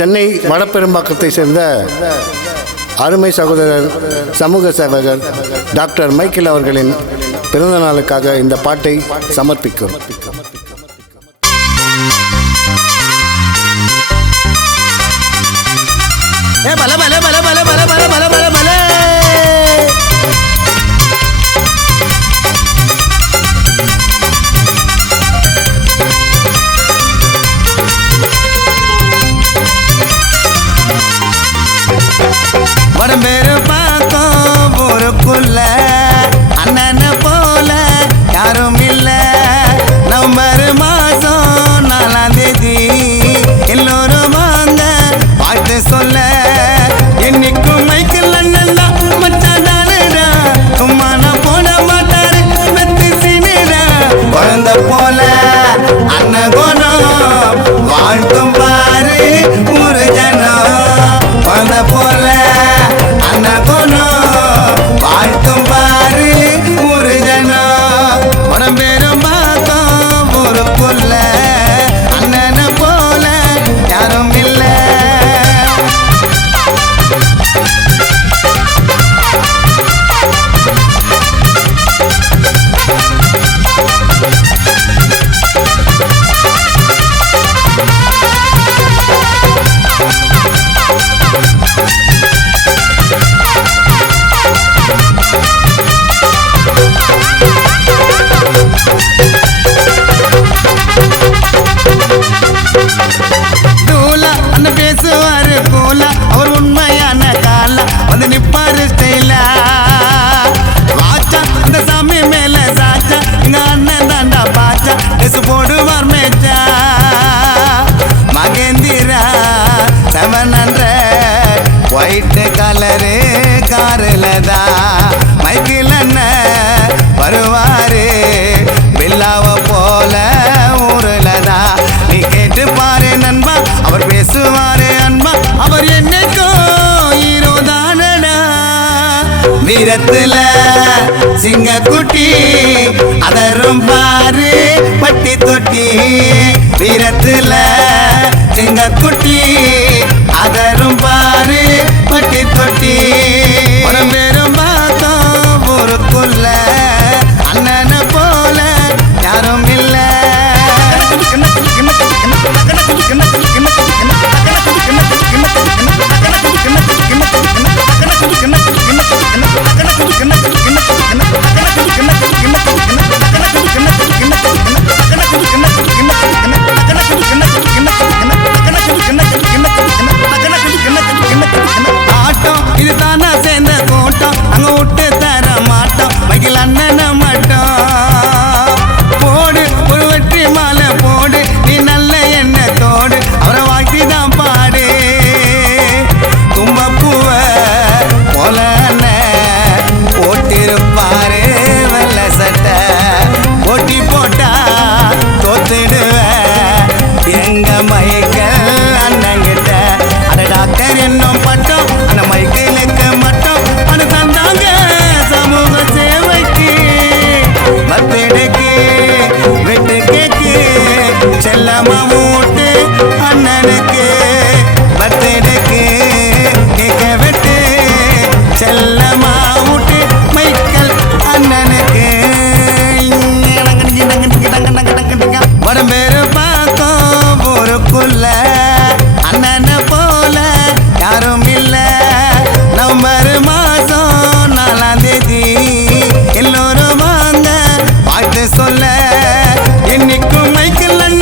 சென்னை வடபெரும்பாக்கத்தை சேர்ந்த அருமை சகோதரர் சமூக சேவகர் டாக்டர் மைக்கேல் அவர்களின் பிறந்த நாளுக்காக இந்த பாட்டை சமர்ப்பிக்கும். வடம்பேரு பார்க்கும் ஊருக்குள்ள அண்ணன போல யாரும் இல்ல. நவம்பர் மாசம் 4ஆம் தேதி எல்லோரும் வாங்க வாழ்த்து சொல்ல. என்னைக்கும் மைக்கேல் அண்ணன் தான் மச்சாதானுடா, சும்மான போட மாட்டாரு வெத்து சீனிடா. குழந்தை போல அண்ணன் குணம் வாழ்த்தும் பாரு ஊரு ஜனம். குழந்தை போல அண்ணன் குணம் வாழ்த்தும் பாரு ஊரு ஜனம். உடம்பேரும் பார்க்கும் ஊருக்குள்ள அண்ணனை போல யாரும் இல்ல. பேசுவாரு கூலா, அவர் உண்மையான காலா வந்து நிப்பாரு ஸ்டைலா. வாச்சா இந்த சாமி மேல சாச்சா, எங்க அண்ணன் தாண்டா பாச்சா டெசு போடுவார் மேச்சா. மகேந்திரா 700 ஒயிட் கலரு காருல தான் மைக்கேல் அண்ணன் வருவாரு. பில்லாவ போல ஊருல தான் நீ கேட்டு பாரு நண்பா, அவர் பேசுவாரு அன்பா. அவர் என்னைக்கும் ஹீரோ தானடா. வீரத்துல சிங்க குட்டி அதரும் பாரு பட்டி தொட்டி. வீரத்துல சிங்க குட்டி அதரும் பாரு பட்டி தொட்டி. உடம்பேரும் பார்த்தோம் ஊருக்குள்ள அண்ணனை போல யாரும் இல்ல. ஆட்டம் இது தானா சேர்ந்த கூட்டம், அங்க விட்டு தர மாட்டோம் மைக்கேல் அண்ணனை மட்டும். போடு ஒரு வெற்றி மாலை போடு, நீ நல்ல எண்ணத்தோடு அவரை வாழ்த்தி தான் பாடு. தும்பப்பூவ போல போட்டிருப்பாரு வெள்ள சட்டை. போட்டி போட்டா தோத்துடுவ எங்க மைக்கேல் அண்ணங்கிட்ட. அட டாக்டர் என்னும் பட்டம் அந்த மைக்கேலுக்கு மட்டும் அது தந்தாங்க சமூக சேவைக்கு. பர்த்டேக்கு வெட்டு கேக்கு செல்லம்மா மூட்டு அண்ணனுக்கு. பர்த்டேக்கு கேக்க வெட்டு செல்லம்மா மூட்டு மைக்கேல் அண்ணனுக்கு. உடம்பேரு பார்க்கும் ஊருக்குள்ள அண்ணனை போல யாரும் இல்ல. நவம்பர் மாசம் 4ஆம் தேதி எல்லோரும் வாங்க வாழ்த்து சொல்ல. என்னைக்கும் மைக்கேல் அண்ணன்